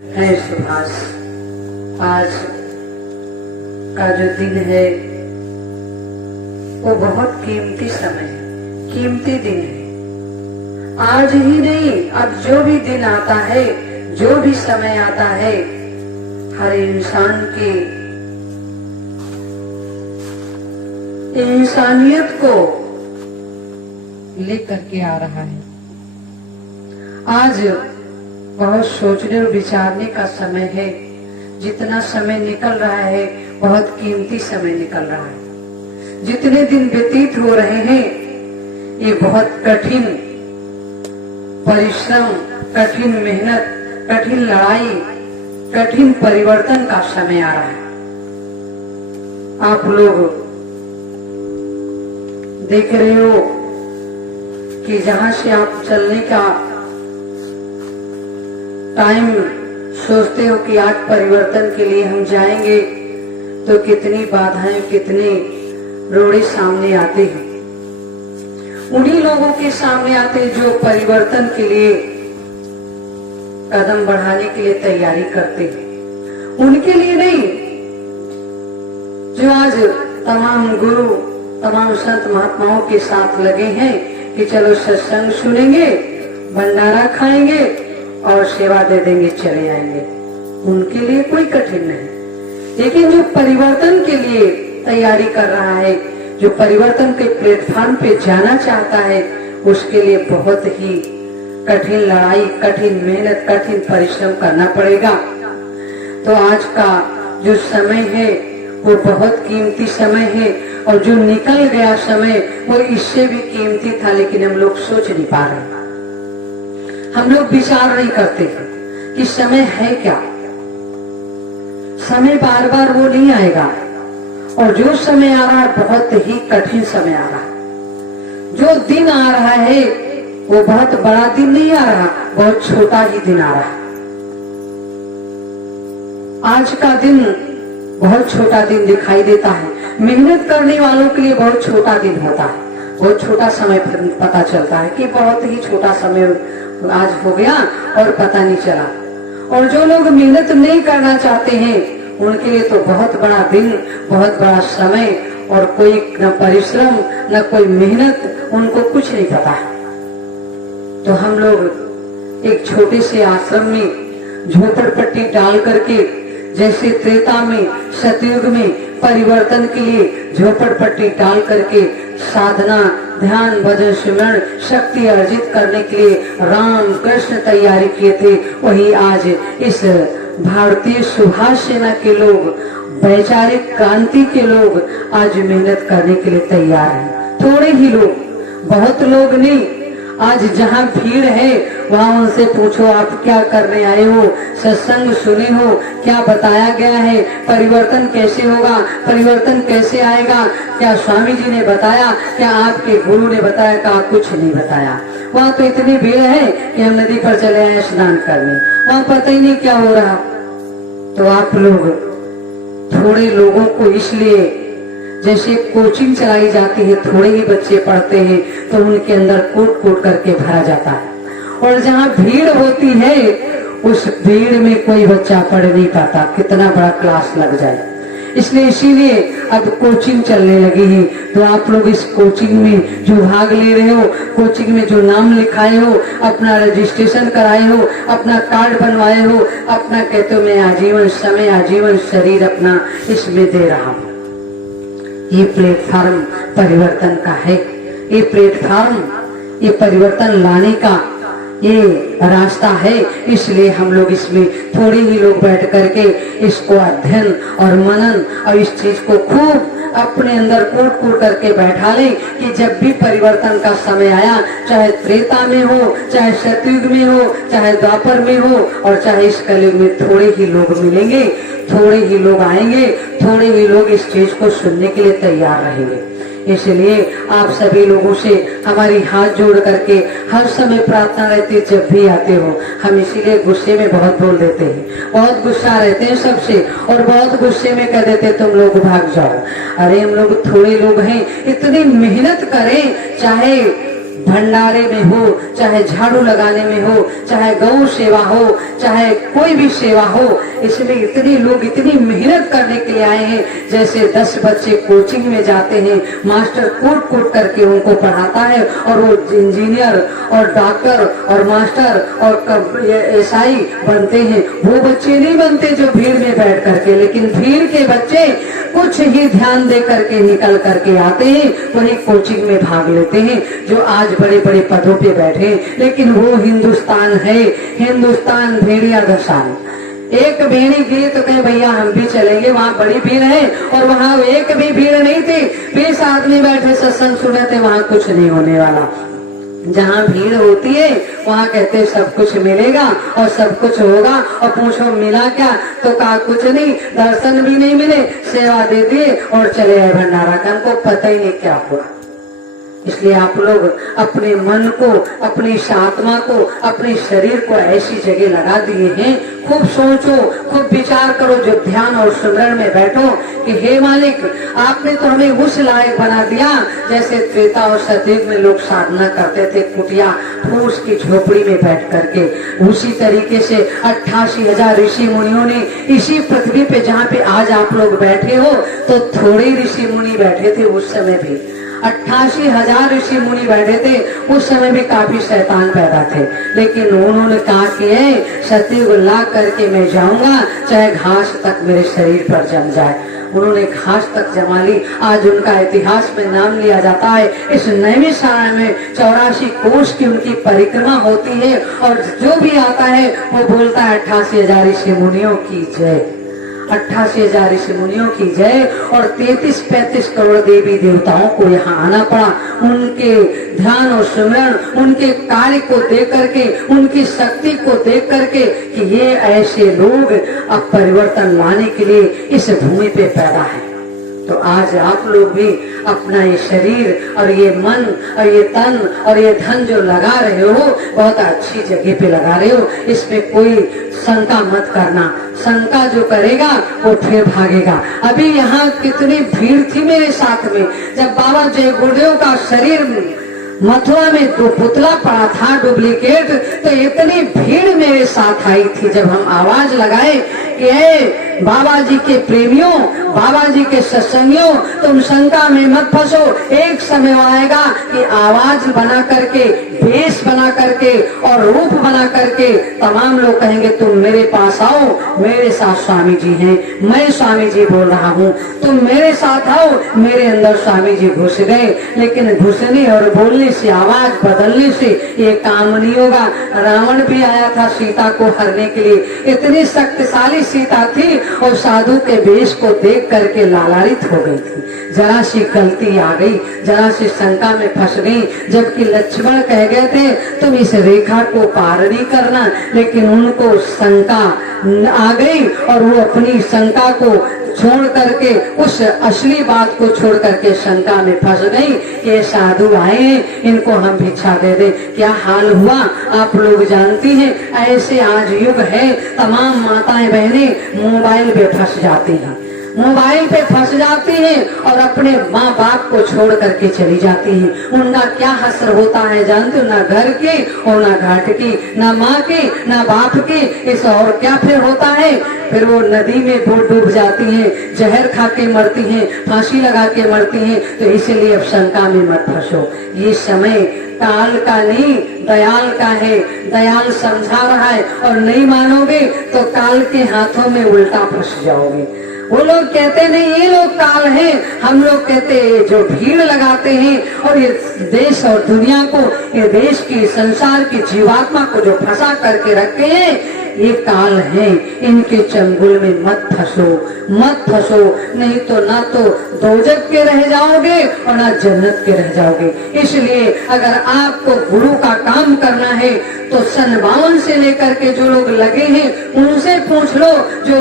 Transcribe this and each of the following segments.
है सुभाष। आज का जो दिन है वो बहुत कीमती समय है, कीमती दिन है। आज ही नहीं, अब जो भी दिन आता है, जो भी समय आता है, हर इंसान की इंसानियत को लेकर के आ रहा है। आज बहुत सोचने और विचारने का समय है। जितना समय निकल रहा है बहुत कीमती समय निकल रहा है। जितने दिन व्यतीत हो रहे हैं ये बहुत कठिन परिश्रम, कठिन मेहनत, कठिन लड़ाई, कठिन परिवर्तन का समय आ रहा है। आप लोग देख रहे हो कि जहां से आप चलने का टाइम सोचते हो कि आज परिवर्तन के लिए हम जाएंगे, तो कितनी बाधाएं, कितने रोड़े सामने आते हैं। उन्हीं लोगों के सामने आते हैं जो परिवर्तन के लिए कदम बढ़ाने के लिए तैयारी करते हैं। उनके लिए नहीं, जो आज तमाम गुरु, तमाम संत महात्माओं के साथ लगे हैं कि चलो सत्संग सुनेंगे, भंडारा खाएंगे और सेवा दे देंगे, चले आएंगे। उनके लिए कोई कठिन नहीं। लेकिन जो परिवर्तन के लिए तैयारी कर रहा है, जो परिवर्तन के प्लेटफॉर्म पे जाना चाहता है, उसके लिए बहुत ही कठिन लड़ाई, कठिन मेहनत, कठिन परिश्रम करना पड़ेगा। तो आज का जो समय है वो बहुत कीमती समय है, और जो निकल गया समय वो इससे भी कीमती था, लेकिन हम लोग सोच नहीं पा रहे। हम लोग विचार नहीं करते कि समय है क्या। समय बार बार वो नहीं आएगा, और जो समय आ रहा है बहुत ही कठिन समय आ रहा है। जो दिन आ रहा है वो बहुत बड़ा दिन नहीं आ रहा, बहुत छोटा ही दिन आ रहा है। आज का दिन बहुत छोटा दिन दिखाई देता है। मेहनत करने वालों के लिए बहुत छोटा दिन होता है, बहुत छोटा समय पता चलता है कि बहुत ही छोटा समय आज हो गया और पता नहीं चला। और जो लोग मेहनत नहीं करना चाहते हैं उनके लिए तो बहुत बड़ा दिन, बहुत बड़ा समय, और कोई न परिश्रम न कोई मेहनत, उनको कुछ नहीं पता है। तो हम लोग एक छोटे से आश्रम में झोपड़पट्टी डाल करके, जैसे त्रेता में, सतयुग में परिवर्तन के लिए झोपड़पट्टी डाल करके साधना, ध्यान, भजन, सिमरण, शक्ति अर्जित करने के लिए राम कृष्ण तैयारी किए थे, वही आज इस भारतीय सुभाष सेना के लोग, वैचारिक क्रांति के लोग आज मेहनत करने के लिए तैयार हैं। थोड़े ही लोग, बहुत लोग नहीं। आज जहाँ भीड़ है वहाँ उनसे पूछो आप क्या करने आए हो, सत्संग सुने हो, क्या बताया गया है, परिवर्तन कैसे होगा, परिवर्तन कैसे आएगा, क्या स्वामी जी ने बताया, क्या आपके गुरु ने बताया, क्या कुछ नहीं बताया। वहाँ तो इतनी भीड़ है कि हम नदी पर चले आए स्नान करने, वहाँ पता ही नहीं क्या हो रहा। तो आप लोग थोड़े लोगों को, इसलिए जैसे कोचिंग चलाई जाती है, थोड़े ही बच्चे पढ़ते हैं तो उनके अंदर कूट कूट करके भरा जाता है, और जहाँ भीड़ होती है उस भीड़ में कोई बच्चा पढ़ नहीं पाता, कितना बड़ा क्लास लग जाए। इसलिए इसीलिए अब कोचिंग चलने लगी है। तो आप लोग इस कोचिंग में जो भाग ले रहे हो, कोचिंग में जो नाम लिखाए हो, अपना रजिस्ट्रेशन कराए हो, अपना कार्ड बनवाए हो, अपना कहते हो मैं आजीवन समय, आजीवन शरीर अपना इसमें दे रहा हूँ। ये प्लेटफॉर्म परिवर्तन का है। ये प्लेटफॉर्म, ये परिवर्तन लाने का ये रास्ता है। इसलिए हम लोग इसमें थोड़े ही लोग बैठ करके इसको अध्ययन और मनन और इस चीज को खूब अपने अंदर कूट कूट करके बैठा ले कि जब भी परिवर्तन का समय आया, चाहे त्रेता में हो, चाहे सतयुग में हो, चाहे द्वापर में हो, और चाहे इस कलयुग में, थोड़े ही लोग मिलेंगे, थोड़े ही लोग आएंगे, थोड़े ही लोग इस चीज को सुनने के लिए तैयार रहेंगे। इसलिए आप सभी लोगों से हमारी हाथ जोड़ करके हर समय प्रार्थना रहती है, जब भी आते हो। हम इसीलिए गुस्से में बहुत बोल देते हैं, बहुत गुस्सा रहते हैं सबसे, और बहुत गुस्से में कह देते तुम लोग भाग जाओ। अरे हम लोग थोड़े लोग हैं, इतनी मेहनत करें, चाहे भंडारे में हो, चाहे झाड़ू लगाने में हो, चाहे गौ सेवा हो, चाहे कोई भी सेवा हो, इसमें इतने लोग इतनी मेहनत करने के लिए आए हैं। जैसे 10 बच्चे कोचिंग में जाते हैं, मास्टर कोट कोट करके उनको पढ़ाता है और वो इंजीनियर और डॉक्टर और मास्टर और एसआई बनते हैं। वो बच्चे नहीं बनते जो भीड़ में बैठ करके, लेकिन भीड़ के बच्चे कुछ ही ध्यान दे करके निकल करके आते हैं, वही कोचिंग में भाग लेते हैं, जो आज बड़े बड़े पदों पे बैठे। लेकिन वो हिंदुस्तान है, हिंदुस्तान भेड़िया दशान। एक भेड़ी गई तो कहे भैया हम भी चलेंगे, वहाँ बड़ी भीड़ है, और वहाँ एक भी भीड़ नहीं थी। 20 आदमी बैठे सत्संग सुने थे, वहाँ कुछ नहीं होने वाला। जहाँ भीड़ होती है वहाँ कहते सब कुछ मिलेगा और सब कुछ होगा, और पूछो मिला क्या, तो कहा कुछ नहीं, दर्शन भी नहीं मिले, सेवा दे दिए और चले आए भंडारा का, हमको पता ही नहीं क्या हुआ। इसलिए आप लोग अपने मन को, अपनी आत्मा को, अपने शरीर को ऐसी जगह लगा दिए हैं, खूब सोचो, खूब विचार करो, जो ध्यान और सुमरण में बैठो कि हे मालिक, आपने तो हमें उस लायक बना दिया जैसे त्रेता और सतयुग में लोग साधना करते थे, कुटिया फूस की झोपड़ी में बैठ करके। उसी तरीके से 88,000 ऋषि मुनियों ने इसी पृथ्वी पे, जहाँ पे आज आप लोग बैठे हो, तो थोड़े ऋषि मुनि बैठे थे उस समय भी। 88,000 ऋषि मुनि बैठे थे, उस समय भी काफी शैतान पैदा थे, लेकिन उन्होंने कहा कि सतयुग ला करके मैं जाऊंगा, चाहे घास तक मेरे शरीर पर जम जाए। उन्होंने घास तक जमा ली। आज उनका इतिहास में नाम लिया जाता है। इस नैमिषारण्य में 84 कोष की उनकी परिक्रमा होती है, और जो भी आता है वो बोलता है 88,000 ऋषि मुनियों की जय, 88,000 ऋषि मुनियों की जय। और 33-35 करोड़ देवी देवताओं को यहाँ आना पड़ा, उनके ध्यान और सुमरण, उनके कार्य को देख करके, उनकी शक्ति को देख करके कि ये ऐसे लोग अब परिवर्तन लाने के लिए इस भूमि पे पैदा है। तो आज आप लोग भी अपना ये शरीर और ये मन और ये तन और ये धन जो लगा रहे हो, बहुत अच्छी जगह पे लगा रहे हो, इसमें कोई शंका मत करना। शंका जो करेगा वो फिर भागेगा। अभी यहाँ कितनी भीड़ थी मेरे साथ में, जब बाबा जय गुरुदेव का शरीर मथुरा में दो पुतला पड़ा था डुप्लीकेट, तो इतनी भीड़ मेरे साथ आई थी। जब हम आवाज लगाए कि बाबा जी के प्रेमियों, बाबा जी के सत्संगियों, तुम शंका में मत फंसो, एक समय आएगा कि आवाज बना करके, भेष बना करके और रूप बना करके तमाम लोग कहेंगे तुम मेरे पास आओ, मेरे साथ स्वामी जी हैं, मैं स्वामी जी बोल रहा हूँ, तुम मेरे साथ आओ। मेरे अंदर स्वामी जी घुस गए, लेकिन घुसने और बोलने से, आवाज बदलने से ये काम नहीं होगा। रावण भी आया था सीता को हरने के लिए, इतनी शक्तिशाली सीता थी और साधु के वेश को देख करके लालायित हो गई थी। जरा सी गलती आ गई, जरा सी शंका में फंस गई, जबकि लक्ष्मण कह गए थे तुम इस रेखा को पार नहीं करना, लेकिन उनको शंका आ गई और वो अपनी शंका को छोड़ करके, उस असली बात को छोड़ करके शंका में फंस गई। ये साधु आए हैं, इनको हम भिक्षा दे दे। क्या हाल हुआ आप लोग जानती हैं। ऐसे आज युग है, तमाम माताएं बहनें मोबाइल पे फंस जाती हैं, मोबाइल पे फंस जाती हैं और अपने माँ बाप को छोड़ करके चली जाती हैं। उनका क्या हसर होता है जानते हो, ना घर की और ना घाट की, ना माँ की ना बाप की, इस और क्या फिर होता है। फिर वो नदी में डूब जाती हैं, जहर खा के मरती हैं, फांसी लगा के मरती हैं। तो इसलिए अब शंका में मत फंसो, ये समय काल का नहीं दयाल का है। दयाल समझा रहा है और नहीं मानोगे तो काल के हाथों में उल्टा फंस जाओगे। वो लोग कहते नहीं ये लोग काल हैं, हम लोग कहते जो भीड़ लगाते हैं और ये देश और दुनिया को, ये देश की, संसार की जीवात्मा को जो फंसा करके रखे हैं, ये काल है। इनके चंगुल में मत फंसो, मत फंसो, नहीं तो ना तो दोजक के रह जाओगे और ना जन्नत के रह जाओगे। इसलिए अगर आपको गुरु का काम करना है तो सन 52 से लेकर के जो लोग लगे हैं उनसे पूछ लो, जो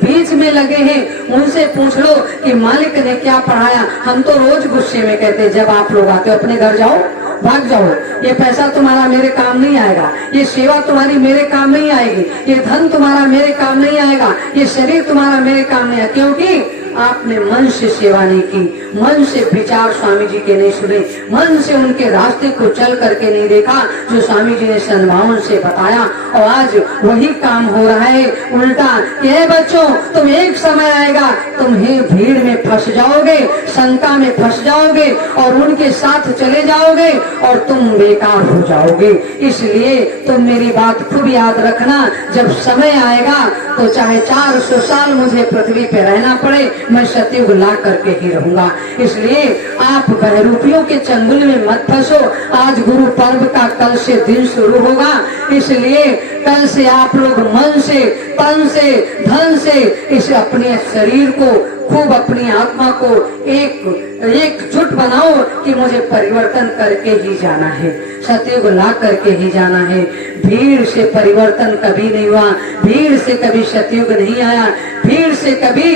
बीच में लगे हैं उनसे पूछ लो कि मालिक ने क्या पढ़ाया। हम तो रोज गुस्से में कहते जब आप लोग आते हो अपने घर जाओ, भाग जाओ, ये पैसा तुम्हारा मेरे काम नहीं आएगा, ये सेवा तुम्हारी मेरे काम नहीं आएगी, ये धन तुम्हारा मेरे काम नहीं आएगा, ये शरीर तुम्हारा मेरे काम नहीं आएगा, क्योंकि आपने मन से सेवा नहीं की, मन से विचार स्वामी जी के नहीं सुने, मन से उनके रास्ते को चल करके नहीं देखा जो स्वामी जी ने सद्भाव से बताया। और आज वही काम हो रहा है उल्टा। ये बच्चों, तुम एक समय आएगा तुम ही भीड़ में फंस जाओगे, शंका में फंस जाओगे और उनके साथ चले जाओगे और तुम बेकार हो जाओगे। इसलिए तुम मेरी बात खूब याद रखना, जब समय आएगा तो चाहे 400 साल मुझे पृथ्वी पे रहना पड़े, मैं सतयुग ला करके ही रहूंगा। इसलिए आप बहरूपियों के चंगुल में मत फंसो। आज गुरु पर्व का कल से दिन शुरू होगा, इसलिए कल से आप लोग मन से, तन से, धन से इस अपने शरीर को, खूब अपनी आत्मा को एकजुट बनाओ कि मुझे परिवर्तन करके ही जाना है, सतयुग ला करके ही जाना है। भीड़ से परिवर्तन कभी नहीं हुआ, भीड़ से कभी सतयुग नहीं आया, भीड़ से कभी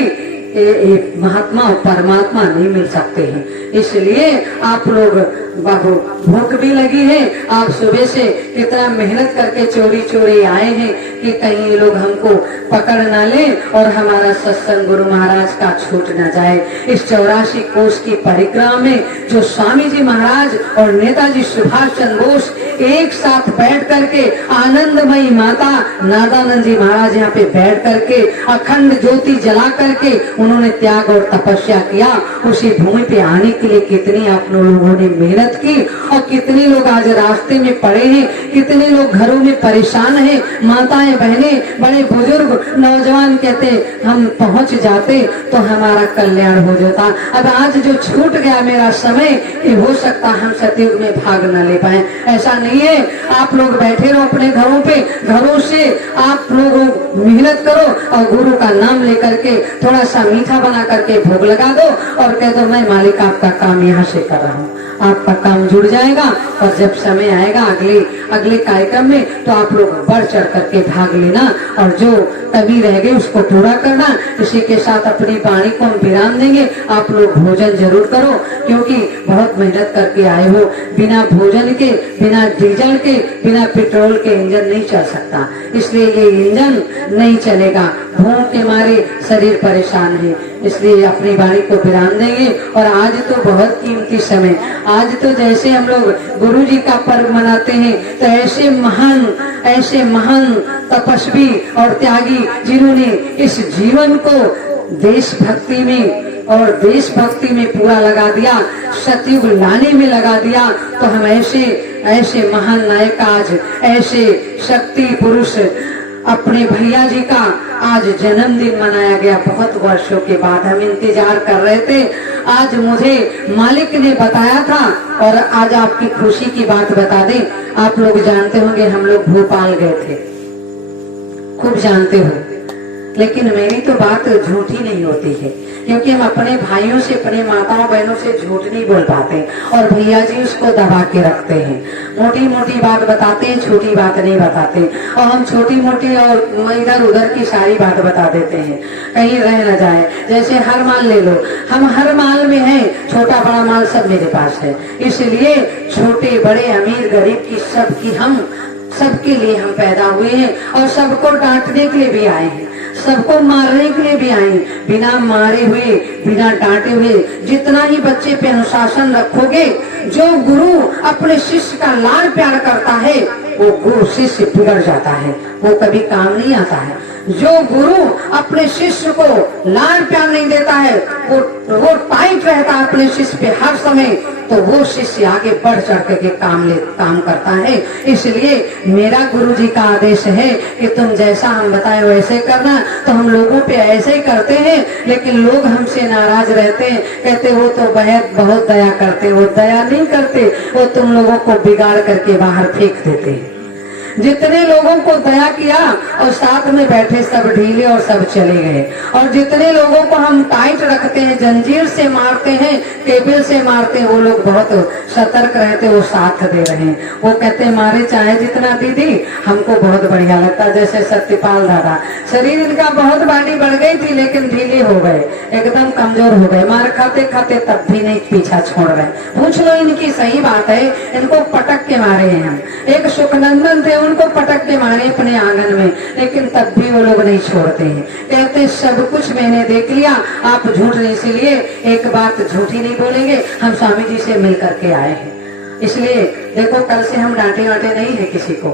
एक महात्मा और परमात्मा नहीं मिल सकते हैं। इसलिए आप लोग, बाबू भूख भी लगी है, आप सुबह से इतना मेहनत करके चोरी चोरी आए हैं कि कहीं ये लोग हमको पकड़ ना ले और हमारा सत्संग गुरु महाराज का छूट न जाए। इस 84 कोस की परिक्रमा में जो स्वामी जी महाराज और नेताजी सुभाष चंद्र बोस एक साथ बैठ करके, आनंदमयी माता नादानंद जी महाराज यहाँ पे बैठ करके अखंड ज्योति जला करके उन्होंने त्याग और तपस्या किया। उसी भूमि पे आने के लिए कितनी आप लोगों ने मेहनत की और कितने लोग आज रास्ते में पड़े हैं, कितने लोग घरों में परेशान हैं। माताएं, बहनें, बड़े बुजुर्ग, नौजवान कहते हम पहुंच जाते तो हमारा कल्याण हो जाता। अब आज जो छूट गया मेरा समय, ये हो सकता हम सतयुग में भाग न ले पाए। ऐसा नहीं है, आप लोग बैठे रहो अपने घरों पे, घरों से आप लोग मेहनत करो और गुरु का नाम लेकर के थोड़ा सा मीठा बना करके भोग लगा दो और कह दो मैं मालिक आपका काम यहाँ से कर रहा हूँ। आपका काम जुड़ जाएगा और जब समय आएगा अगले कार्यक्रम में तो आप लोग बढ़ चढ़ करके भाग लेना और जो कभी रह गए उसको पूरा करना। इसी के साथ अपनी वाणी को हम विराम देंगे। आप लोग भोजन जरूर करो क्योंकि बहुत मेहनत करके आए हो। बिना भोजन के, बिना डीजल के, बिना पेट्रोल के इंजन नहीं चल सकता, इसलिए ये इंजन नहीं चलेगा। भूख के मारे शरीर परेशान है, इसलिए अपनी वाणी को विराम देंगे। और आज तो बहुत कीमती समय, आज तो जैसे हम लोग गुरु जी का पर्व मनाते हैं तो ऐसे महान तपस्वी और त्यागी जिन्होंने इस जीवन को देशभक्ति में पूरा लगा दिया, सतयुग लाने में लगा दिया, तो हम ऐसे महान नायक, आज ऐसे शक्ति पुरुष, अपने भैया जी का आज जन्मदिन मनाया गया। बहुत वर्षों के बाद हम इंतजार कर रहे थे। आज मुझे मालिक ने बताया था और आज आपकी खुशी की बात बता दें। आप लोग जानते होंगे हम लोग भोपाल गए थे, खूब जानते हो, लेकिन मेरी तो बात झूठी नहीं होती है क्योंकि हम अपने भाइयों से, अपने माताओं बहनों से झूठ नहीं बोल पाते और भैया जी उसको दबा के रखते हैं। मोटी मोटी बात बताते हैं, छोटी बात नहीं बताते और हम छोटी मोटी और इधर उधर की सारी बात बता देते हैं कहीं रह न जाए। जैसे हर माल ले लो, हम हर माल में हैं, छोटा बड़ा माल सब मेरे पास है, इसलिए छोटे बड़े अमीर गरीब की सबके लिए हम पैदा हुए हैं और सबको डांटने के लिए भी आए हैं, सबको मारने के लिए भी आए। बिना मारे हुए, बिना डांटे हुए जितना ही बच्चे पे अनुशासन रखोगे, जो गुरु अपने शिष्य का लाड प्यार करता है वो गुरु शिष्य बिगड़ जाता है, वो कभी काम नहीं आता है। जो गुरु अपने शिष्य को लाड प्यार नहीं देता है, वो टाइट रहता है अपने शिष्य पे हर समय, तो वो शिष्य आगे बढ़ चढ़ के काम करता है। इसलिए मेरा गुरु जी का आदेश है कि तुम जैसा हम बताए वैसे करना। तो हम लोगों पे ऐसे ही करते हैं, लेकिन लोग हमसे नाराज रहते हैं, कहते वो तो बहुत दया करते। वो दया नहीं करते, वो तुम लोगों को बिगाड़ करके बाहर फेंक देते हैं। जितने लोगों को दया किया और साथ में बैठे सब ढीले और सब चले गए, और जितने लोगों को हम टाइट रखते हैं, जंजीर से मारते हैं, टेबल से मारते हैं, वो लोग बहुत सतर्क रहते, वो साथ दे रहे हैं। वो कहते मारे चाहे जितना दीदी, हमको बहुत बढ़िया लगता। जैसे सत्यपाल दादा, शरीर इनका बहुत बॉडी बढ़ गई थी लेकिन ढीले हो गए, एकदम कमजोर हो गए, मार खाते खाते तब भी नहीं पीछा छोड़ रहे। पूछ लो इनकी, सही बात है, इनको पटक के मारे हैं हम। एक सुखनंदन थे, उनको पटक के मारे अपने आंगन में, लेकिन तब भी वो लोग नहीं छोड़ते हैं। कहते सब कुछ मैंने देख लिया, आप झूठ नहीं, इसीलिए एक बात झूठी नहीं बोलेंगे, हम स्वामी जी से मिल करके आए हैं। इसलिए देखो, कल से हम डांटे वाटे नहीं है किसी को,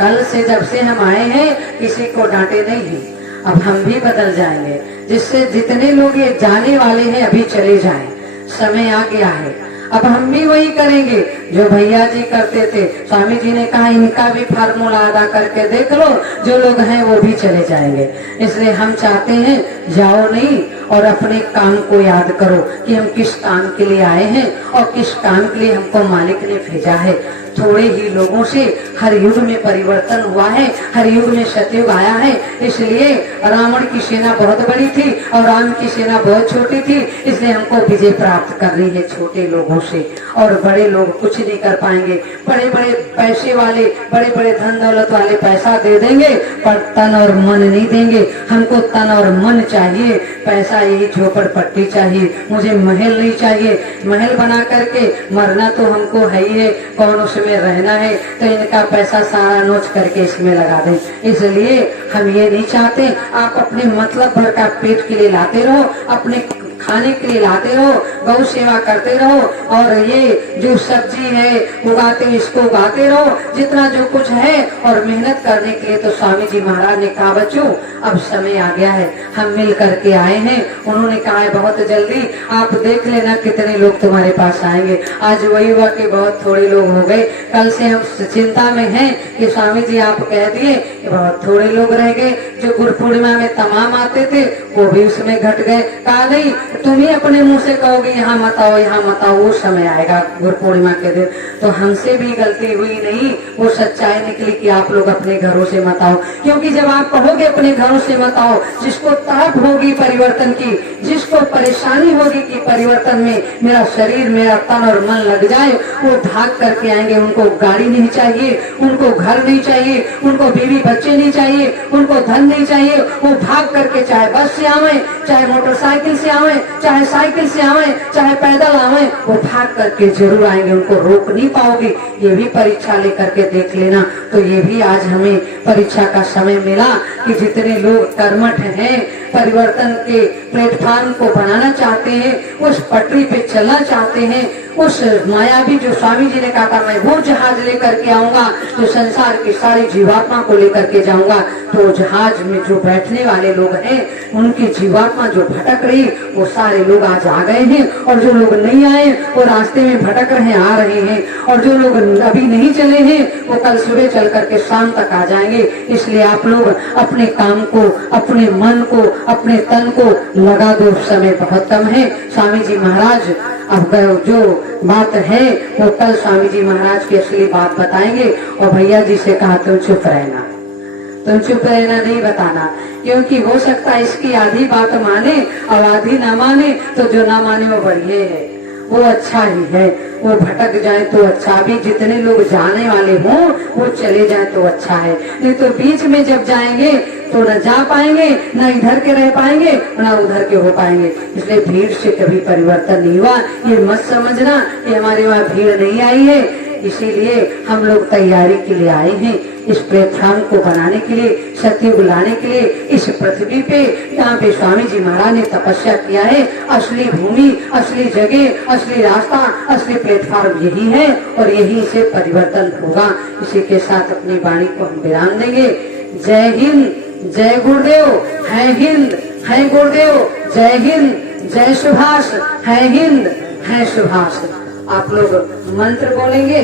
कल से जब से हम आए हैं किसी को डांटे नहीं है। अब हम भी बदल जाएंगे, जिससे जितने लोग ये जाने वाले हैं अभी चले जाएं, समय आ गया है। अब हम भी वही करेंगे जो भैया जी करते थे। स्वामी जी ने कहा इनका भी फार्मूला अदा करके देख लो, जो लोग हैं वो भी चले जाएंगे। इसलिए हम चाहते हैं जाओ नहीं, और अपने काम को याद करो कि हम किस काम के लिए आए हैं और किस काम के लिए हमको मालिक ने भेजा है। थोड़े ही लोगों से हर युग में परिवर्तन हुआ है, हर युग में सतयुग आया है। इसलिए रावण की सेना बहुत बड़ी थी और राम की सेना बहुत छोटी थी, इसलिए हमको विजय प्राप्त करनी है छोटे लोगों से। और बड़े लोग कुछ नहीं कर पाएंगे। बड़े बड़े पैसे वाले, बड़े बड़े धन दौलत वाले पैसा दे देंगे, पर तन और मन नहीं देंगे। हमको तन और मन चाहिए, पैसा यही झोपड़पट्टी चाहिए, मुझे महल नहीं चाहिए। महल बना करके मरना तो हमको है ही है, कौन उसमें रहना है, तो इनका पैसा सारा नोच करके इसमें लगा दें। इसलिए हम ये नहीं चाहते। आप अपने मतलब भर का पेट के लिए लाते रहो, अपने खाने के लिए लाते रहो, गौ सेवा करते रहो, और ये जो सब्जी है उगाते इसको उगाते रहो, जितना जो कुछ है, और मेहनत करने के लिए तो स्वामी जी महाराज ने कहा बच्चों अब समय आ गया है, हम मिल करके आए हैं। उन्होंने कहा है बहुत जल्दी आप देख लेना कितने लोग तुम्हारे पास आएंगे। आज वही हुआ कि बहुत थोड़े लोग हो गए। कल से हम चिंता में हैं कि स्वामी जी आप कह दिए, बहुत थोड़े लोग रह गए। जो गुरु पूर्णिमा में तमाम आते थे वो भी उसमें घट गए। कहा नहीं तुम ही अपने मुंह से कहोगे यहाँ मत आओ, यहाँ मत आओ, वो समय आएगा गुरु पूर्णिमा के दिन। तो हमसे भी गलती हुई नहीं, वो सच्चाई निकली कि आप लोग अपने घरों से मत आओ। क्योंकि जब आप कहोगे अपने घरों से मत आओ, जिसको तड़प होगी परिवर्तन की, जिसको परेशानी होगी कि परिवर्तन में मेरा शरीर, मेरा तन और मन लग जाए, वो भाग करके आएंगे। उनको गाड़ी नहीं चाहिए, उनको घर नहीं चाहिए, उनको बीवी बच्चे नहीं चाहिए, उनको धन नहीं चाहिए। वो भाग करके चाहे बस से आवे, चाहे मोटरसाइकिल से आवे, चाहे साइकिल से आवे, चाहे पैदल आवे, वो भाग करके जरूर आएंगे। उनको रोक नहीं पाओगे। ये भी परीक्षा लेकर के देख लेना। तो ये भी आज हमें परीक्षा का समय मिला कि जितने लोग कर्मठ हैं, परिवर्तन के प्लेटफॉर्म को बनाना चाहते हैं, उस पटरी पे चलना चाहते हैं, उस मायावी जो स्वामी जी ने कहा था मैं वो जहाज लेकर के आऊंगा तो संसार की सारी जीवात्मा को लेकर के जाऊंगा। तो जहाज में जो बैठने वाले लोग हैं, उनकी जीवात्मा जो भटक रही, वो सारे लोग आज आ गए हैं। और जो लोग नहीं आए वो रास्ते में भटक रहे, आ रहे हैं। और जो लोग अभी नहीं चले हैं वो कल सुबह चल करके शाम तक आ जाएंगे। इसलिए आप लोग अपने काम को, अपने मन को, अपने तन को लगा दो। समय बहुत कम है। स्वामी जी महाराज अब जो बात है वो कल स्वामी जी महाराज की असली बात बताएंगे। और भैया जी से कहा तुम चुप रहना, तुम चुप रहना, नहीं बताना, क्योंकि हो सकता है इसकी आधी बात माने और आधी ना माने। तो जो ना माने वो बढ़िया है, वो अच्छा ही है। वो भटक जाए तो अच्छा, भी जितने लोग जाने वाले हों वो चले जाए तो अच्छा है। नहीं तो बीच में जब जाएंगे तो न जा पाएंगे, न इधर के रह पाएंगे, न उधर के हो पाएंगे। इसलिए भीड़ से कभी परिवर्तन नहीं हुआ। ये मत समझना कि हमारे वहाँ भीड़ नहीं आई है। इसीलिए हम लोग तैयारी के लिए आए हैं, इस प्लेटफॉर्म को बनाने के लिए, सत्युग लाने के लिए। इस पृथ्वी पे जहाँ पे स्वामी जी महाराज ने तपस्या किया है, असली भूमि, असली जगह, असली रास्ता, असली प्लेटफॉर्म यही है और यही से परिवर्तन होगा। इसी के साथ अपनी वाणी को हम विराम देंगे। जय हिंद, जय गुरुदेव, है हिंद, है गुरुदेव, जय हिंद, जय सुभाष, है हिंद, है सुभाष। आप लोग मंत्र बोलेंगे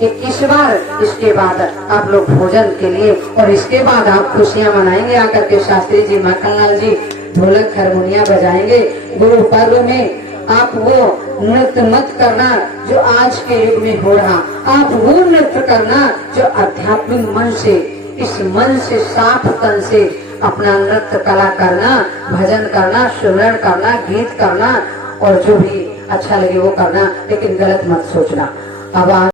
21 बार, इसके बाद आप लोग भोजन के लिए, और इसके बाद आप खुशियां मनाएंगे। आकर के शास्त्री जी, मक्खनलाल जी ढोलक हारमोनिया बजाएंगे। गुरु पर्व में आप वो नृत्य मत करना जो आज के युग में हो रहा, आप वो नृत्य करना जो आध्यात्मिक मन से, इस मन से, साफ तन से अपना नृत्य कला करना, भजन करना, सुमरण करना, गीत करना, और जो भी अच्छा लगे वो करना, लेकिन गलत मत सोचना। अब